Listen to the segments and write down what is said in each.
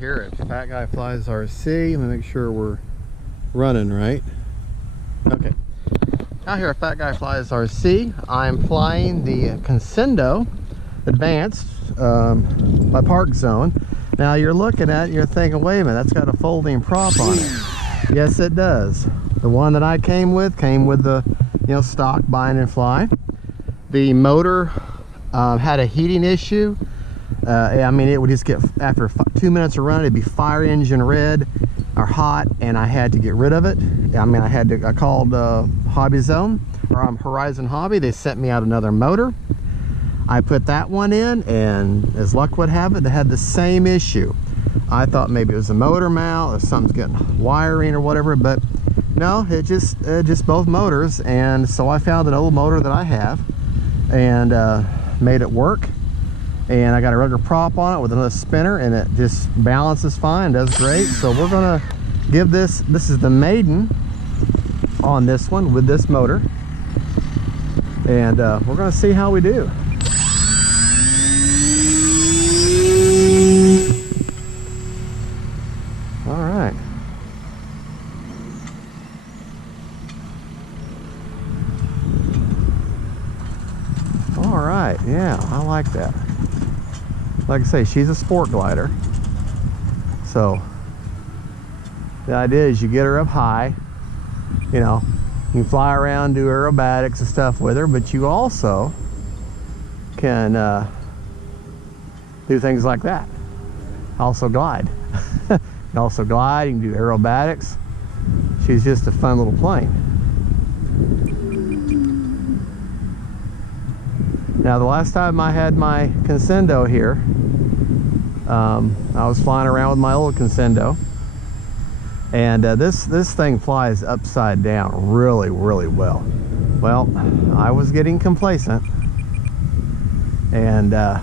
here at Fat Guy Flies RC. Let me make sure we're running right. Okay. Out here at Fat Guy Flies RC, I'm flying the Conscendo Advanced by Park Zone. Now you're looking at it, you're thinking, wait a minute, that's got a folding prop on it. Yes, it does. The one that I came with the stock bind and fly. The motor had a heating issue. I mean, it would just get, after 2 minutes of running, it'd be fire engine red or hot, and I had to get rid of it. I mean, I called Hobby Zone, or Horizon Hobby. They sent me out another motor. I put that one in, and as luck would have it, it had the same issue. I thought maybe it was a motor mount or something's getting wiring or whatever, but no, it just both motors. And so I found an old motor that I have and made it work. And I got a regular prop on it with another spinner, and it just balances fine, does great. So we're gonna give this is the Maiden on this one with this motor, and we're gonna see how we do. All right. All right, yeah, I like that. Like I say, she's a sport glider. So the idea is you get her up high, you can fly around, do aerobatics and stuff with her, but you also can do things like that. Also glide. You can also glide, you can do aerobatics. She's just a fun little plane. Now, the last time I had my Conscendo here, I was flying around with my old Conscendo, and this thing flies upside down really, really well. Well, I was getting complacent and kind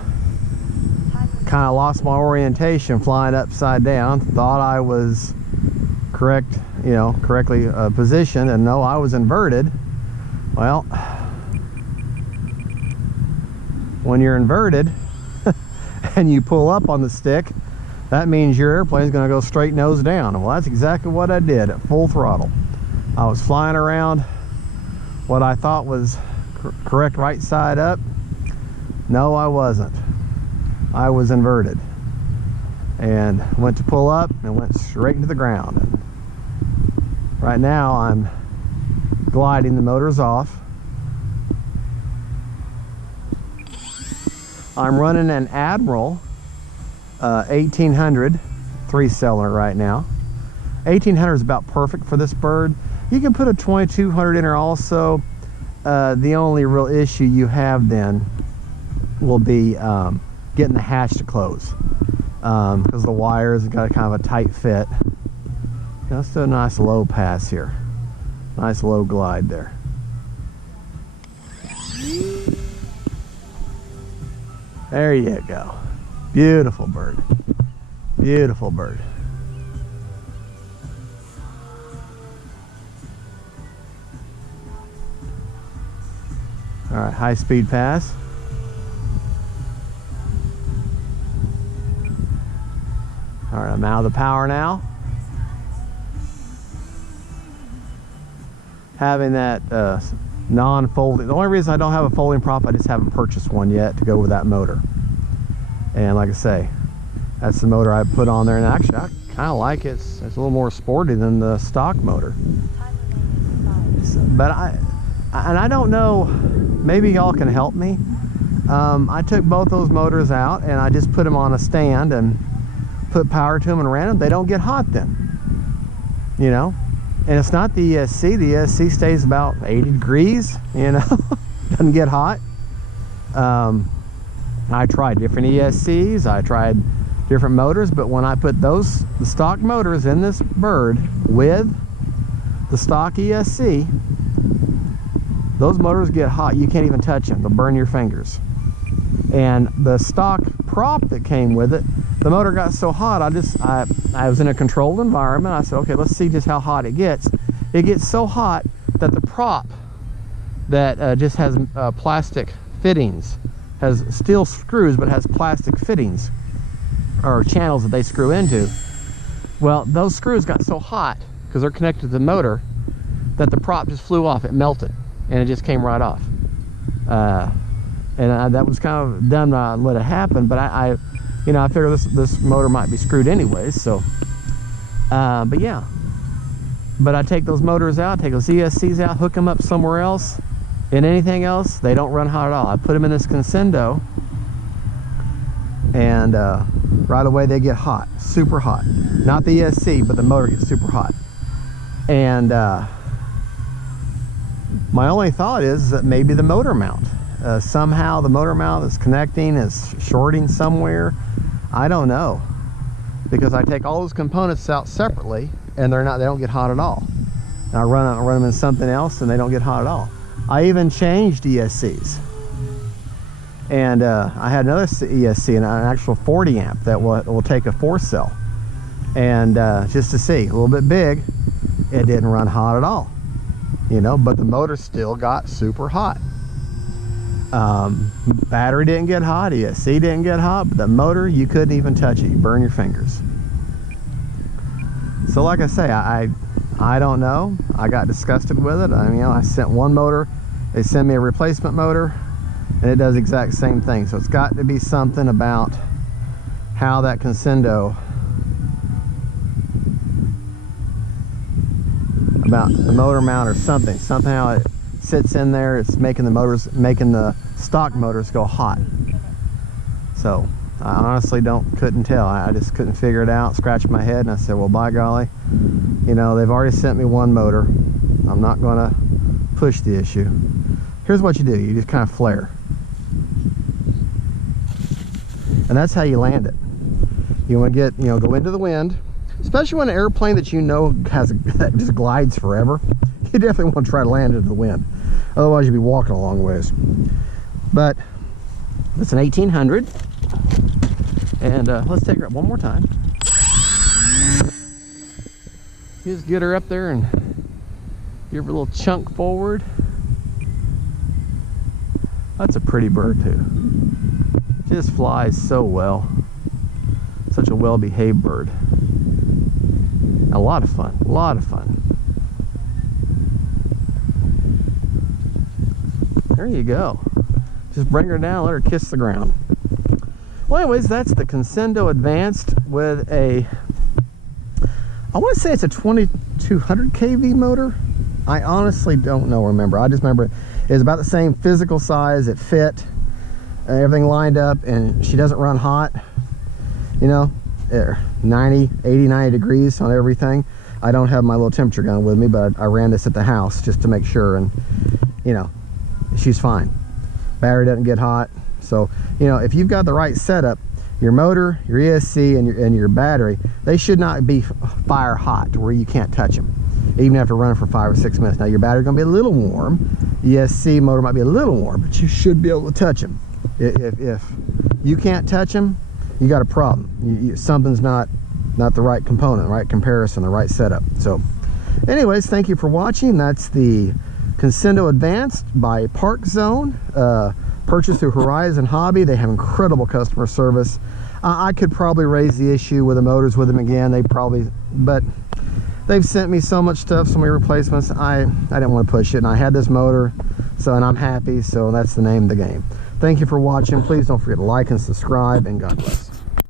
of lost my orientation flying upside down. Thought I was correctly positioned, and no, I was inverted. Well, when you're inverted and you pull up on the stick, that means your airplane's going to go straight nose down. Well, that's exactly what I did at full throttle. I was flying around what I thought was correct right side up. No, I wasn't. I was inverted and went to pull up and went straight into the ground. And right now I'm gliding, the motor's off. I'm running an Admiral 1800 3-cylinder right now. 1800 is about perfect for this bird. You can put a 2200 in her also. The only real issue you have then will be getting the hatch to close, because the wires have got kind of a tight fit. Let's do a nice low pass here. Nice low glide there. There you go. Beautiful bird. Beautiful bird. All right, high speed pass. All right, I'm out of the power now. Having that non-folding, the only reason I don't have a folding prop, I just haven't purchased one yet to go with that motor. And like I say, that's the motor I put on there, and actually I kind of like it. It's a little more sporty than the stock motor. But I don't know, maybe y'all can help me. I took both those motors out and I just put them on a stand and put power to them and ran them. They don't get hot then, and it's not the ESC. The ESC stays about 80 degrees, doesn't get hot. I tried different ESCs, I tried different motors, but when I put the stock motors in this bird with the stock ESC, those motors get hot. You can't even touch them. They'll burn your fingers. And the stock prop that came with it, the motor got so hot, I was in a controlled environment. I said, okay, let's see just how hot it gets. It gets so hot that the prop that just has plastic fittings, has steel screws but has plastic fittings, or channels that they screw into. Well, those screws got so hot because they're connected to the motor that the prop just flew off. It melted and it just came right off. That was kind of done by what had happened, but I figured this motor might be screwed anyways. So, but yeah. But I take those motors out, take those ESCs out, hook them up somewhere else, and anything else, they don't run hot at all. I put them in this Conscendo, and right away they get hot, super hot. Not the ESC, but the motor gets super hot. And my only thought is that maybe the motor mount. Somehow the motor mount is connecting, is shorting somewhere. I don't know, because I take all those components out separately, and they don't get hot at all. And I run them in something else, and they don't get hot at all. I even changed ESCs, and I had another ESC, an actual 40 amp that will take a 4-cell, and just to see, a little bit big, it didn't run hot at all, but the motor still got super hot. Battery didn't get hot, ESC didn't get hot, but the motor, you couldn't even touch it. You burn your fingers. So like I say, I don't know. I got disgusted with it. I sent one motor, they sent me a replacement motor, and it does the exact same thing. So it's got to be something about how that Conscendo, about the motor mount or something. Somehow it sits in there, it's making the stock motors go hot. So I honestly couldn't tell. I just couldn't figure it out. Scratched my head, and I said, well, by golly, they've already sent me one motor. I'm not going to push the issue. Here's what you do. You just kind of flare. And that's how you land it. You want to get, go into the wind, especially when an airplane that that just glides forever. You definitely want to try to land into the wind. Otherwise, you'll be walking a long ways. But it's an 1800. And let's take her up one more time. Just get her up there and give her a little chunk forward. That's a pretty bird too. Just flies so well. Such a well-behaved bird. A lot of fun, a lot of fun. There you go. Just bring her down, let her kiss the ground. Well, anyways, that's the Conscendo Advanced with I want to say it's a 2200 kV motor. I honestly don't remember. I just remember it was about the same physical size. It fit, everything lined up, and she doesn't run hot. 90, 80, 90 degrees on everything. I don't have my little temperature gun with me, but I ran this at the house just to make sure, and she's fine. Battery doesn't get hot. So, if you've got the right setup, your motor, your ESC, and your battery, they should not be fire hot to where you can't touch them, even after running for 5 or 6 minutes. Now, your battery's going to be a little warm. ESC motor might be a little warm, but you should be able to touch them. If you can't touch them, you got a problem. Something's not the right component, right comparison, the right setup. So, anyways, thank you for watching. That's the Conscendo Advanced by Park Zone. Purchased through Horizon Hobby. They have incredible customer service. I could probably raise the issue with the motors with them again. But they've sent me so much stuff, so many replacements. I didn't want to push it, and I had this motor, and I'm happy. So that's the name of the game. Thank you for watching. Please don't forget to like and subscribe, and God bless.